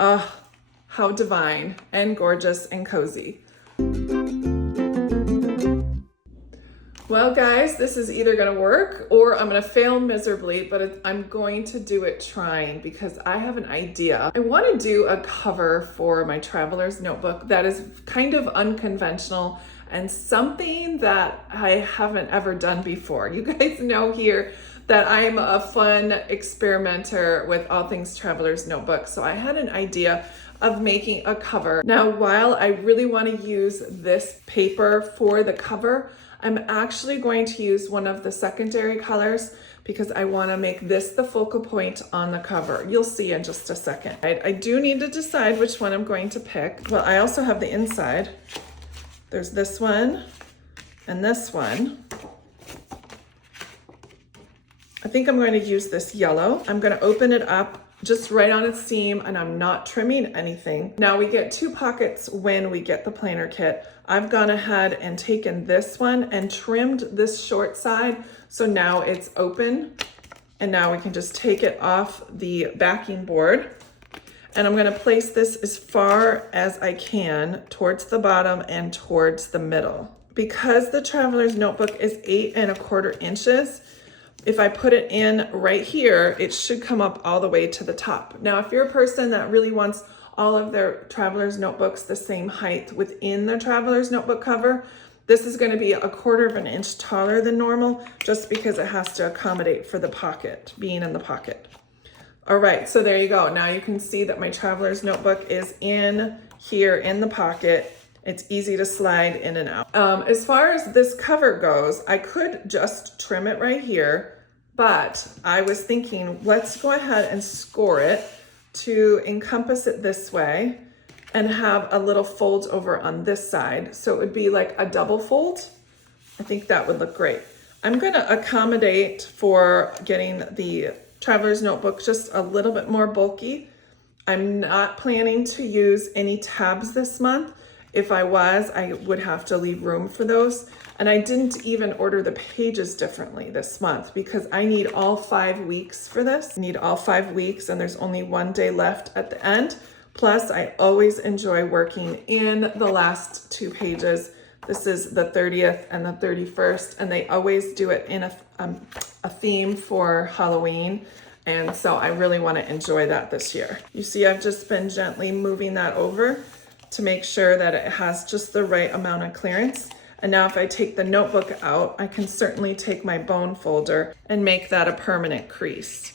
Ah, how divine and gorgeous and cozy. Well, guys, this is either gonna work or I'm gonna fail miserably, but I'm going to do it trying because I have an idea. I wanna do a cover for my traveler's notebook that is kind of unconventional and something that I haven't ever done before. You guys know here that I'm a fun experimenter with all things traveler's notebook. So I had an idea of making a cover. Now, while I really wanna use this paper for the cover, I'm actually going to use one of the secondary colors because I want to make this the focal point on the cover. You'll see in just a second. I do need to decide which one I'm going to pick. Well, I also have the inside. There's this one and this one. I think I'm going to use this yellow. I'm going to open it up just right on its seam and I'm not trimming anything. Now we get 2 pockets when we get the planner kit. I've gone ahead and taken this one and trimmed this short side. So now it's open and now we can just take it off the backing board. And I'm gonna place this as far as I can towards the bottom and towards the middle. Because the traveler's notebook is 8 1/4 inches, if I put it in right here, it should come up all the way to the top. Now, if you're a person that really wants all of their traveler's notebooks the same height within the traveler's notebook cover, this is gonna be 1/4 inch taller than normal, just because it has to accommodate for the pocket, being in the pocket. All right, so there you go. Now you can see that my traveler's notebook is in here in the pocket. It's easy to slide in and out. As far as this cover goes, I could just trim it right here, but I was thinking, let's go ahead and score it to encompass it this way and have a little fold over on this side. So it would be like a double fold. I think that would look great. I'm gonna accommodate for getting the traveler's notebook just a little bit more bulky. I'm not planning to use any tabs this month. If I was, I would have to leave room for those. And I didn't even order the pages differently this month because I need all 5 weeks for this. I need all 5 weeks and there's only 1 day left at the end. Plus, I always enjoy working in the last 2 pages. This is the 30th and the 31st, and they always do it in a theme for Halloween. And so I really want to enjoy that this year. You see, I've just been gently moving that over to make sure that it has just the right amount of clearance. And now if I take the notebook out, I can certainly take my bone folder and make that a permanent crease.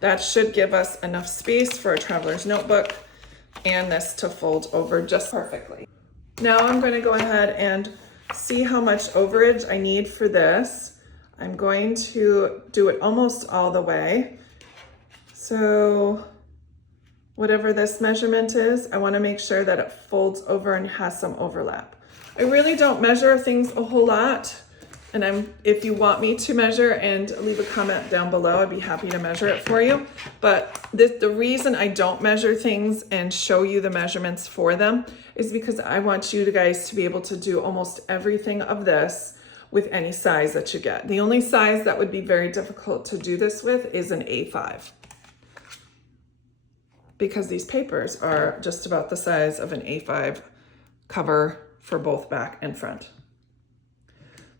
That should give us enough space for a traveler's notebook and this to fold over just perfectly. Now I'm going to go ahead and see how much overage I need for this. I'm going to do it almost all the way. So whatever this measurement is, I want to make sure that it folds over and has some overlap. I really don't measure things a whole lot. And if you want me to measure and leave a comment down below, I'd be happy to measure it for you. But the reason I don't measure things and show you the measurements for them is because I want you guys to be able to do almost everything of this with any size that you get. The only size that would be very difficult to do this with is an A5. Because these papers are just about the size of an A5 cover for both back and front.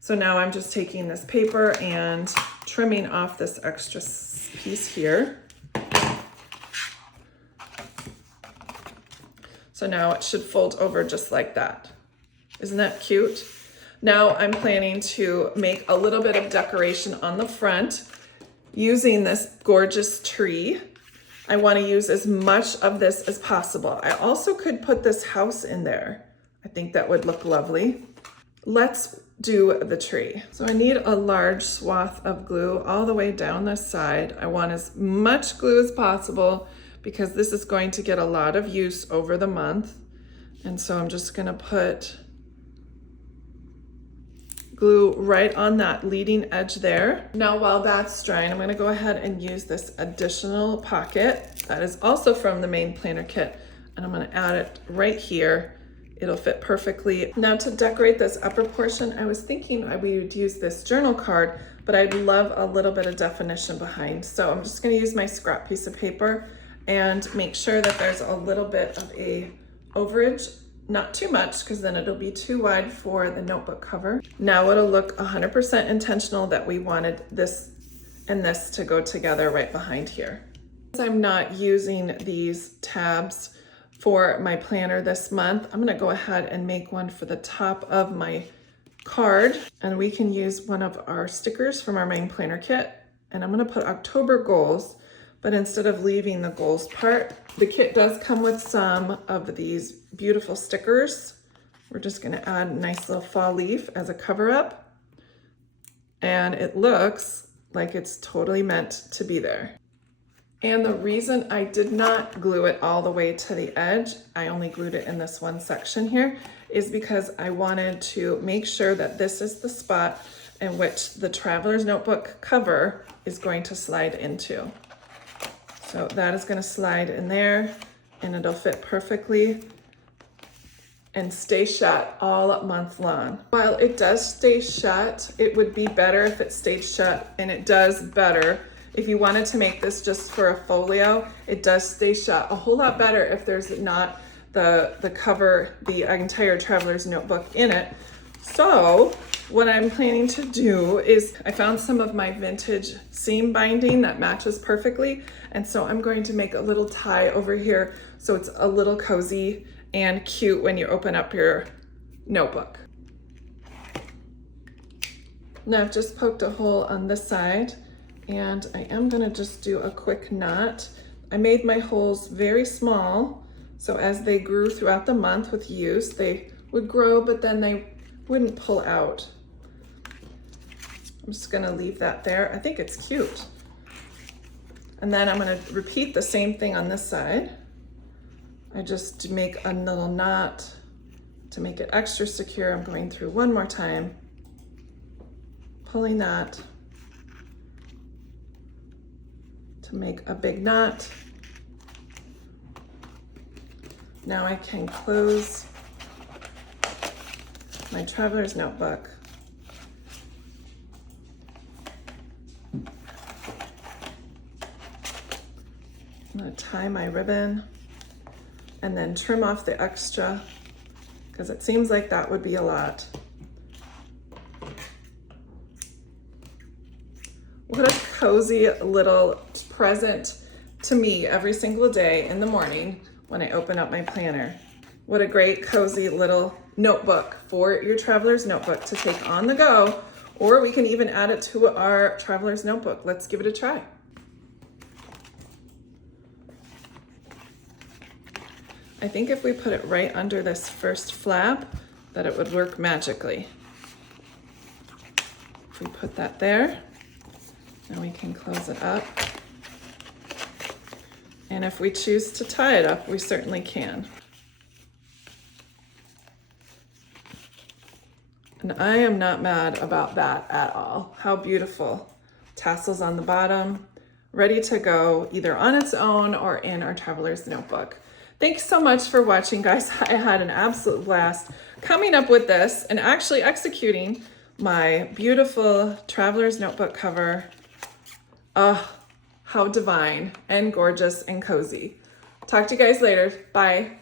So now I'm just taking this paper and trimming off this extra piece here. So now it should fold over just like that. Isn't that cute? Now I'm planning to make a little bit of decoration on the front using this gorgeous tree. I want to use as much of this as possible. I also could put this house in there. I think that would look lovely. Let's do the tree. So I need a large swath of glue all the way down this side. I want as much glue as possible because this is going to get a lot of use over the month. And so I'm just gonna put glue right on that leading edge there. Now while that's drying, I'm gonna go ahead and use this additional pocket that is also from the main planner kit, and I'm gonna add it right here. It'll fit perfectly. Now to decorate this upper portion, I was thinking we would use this journal card, but I'd love a little bit of definition behind. So I'm just gonna use my scrap piece of paper and make sure that there's a little bit of a overage, not too much, because then it'll be too wide for the notebook cover. Now it'll look 100% intentional that we wanted this and this to go together right behind here. I'm not using these tabs for my planner this month, I'm gonna go ahead and make one for the top of my card, and we can use one of our stickers from our main planner kit, and I'm gonna put October goals, but instead of leaving the goals part, the kit does come with some of these beautiful stickers. We're just gonna add a nice little fall leaf as a cover up, and it looks like it's totally meant to be there. And the reason I did not glue it all the way to the edge, I only glued it in this one section here, is because I wanted to make sure that this is the spot in which the traveler's notebook cover is going to slide into. So that is going to slide in there and it'll fit perfectly and stay shut all month long. While it does stay shut, it would be better if it stayed shut, and it does better. If you wanted to make this just for a folio, it does stay shut a whole lot better if there's not the cover, the entire traveler's notebook in it. So what I'm planning to do is I found some of my vintage seam binding that matches perfectly. And so I'm going to make a little tie over here so it's a little cozy and cute when you open up your notebook. Now I've just poked a hole on this side, and I am gonna just do a quick knot. I made my holes very small, so as they grew throughout the month with use, they would grow, but then they wouldn't pull out. I'm just gonna leave that there. I think it's cute. And then I'm gonna repeat the same thing on this side. I just make a little knot to make it extra secure. I'm going through one more time, pulling that, to make a big knot. Now I can close my traveler's notebook. I'm gonna tie my ribbon and then trim off the extra, because it seems like that would be a lot. What a cozy little present to me every single day in the morning when I open up my planner. What a great cozy little notebook for your traveler's notebook to take on the go, or we can even add it to our traveler's notebook. Let's give it a try. I think if we put it right under this first flap, that it would work magically. If we put that there, then we can close it up. And if we choose to tie it up, we certainly can. And I am not mad about that at all. How beautiful. Tassels on the bottom, ready to go either on its own or in our traveler's notebook. Thanks so much for watching, guys. I had an absolute blast coming up with this and actually executing my beautiful traveler's notebook cover. Oh, how divine and gorgeous and cozy. Talk to you guys later. Bye.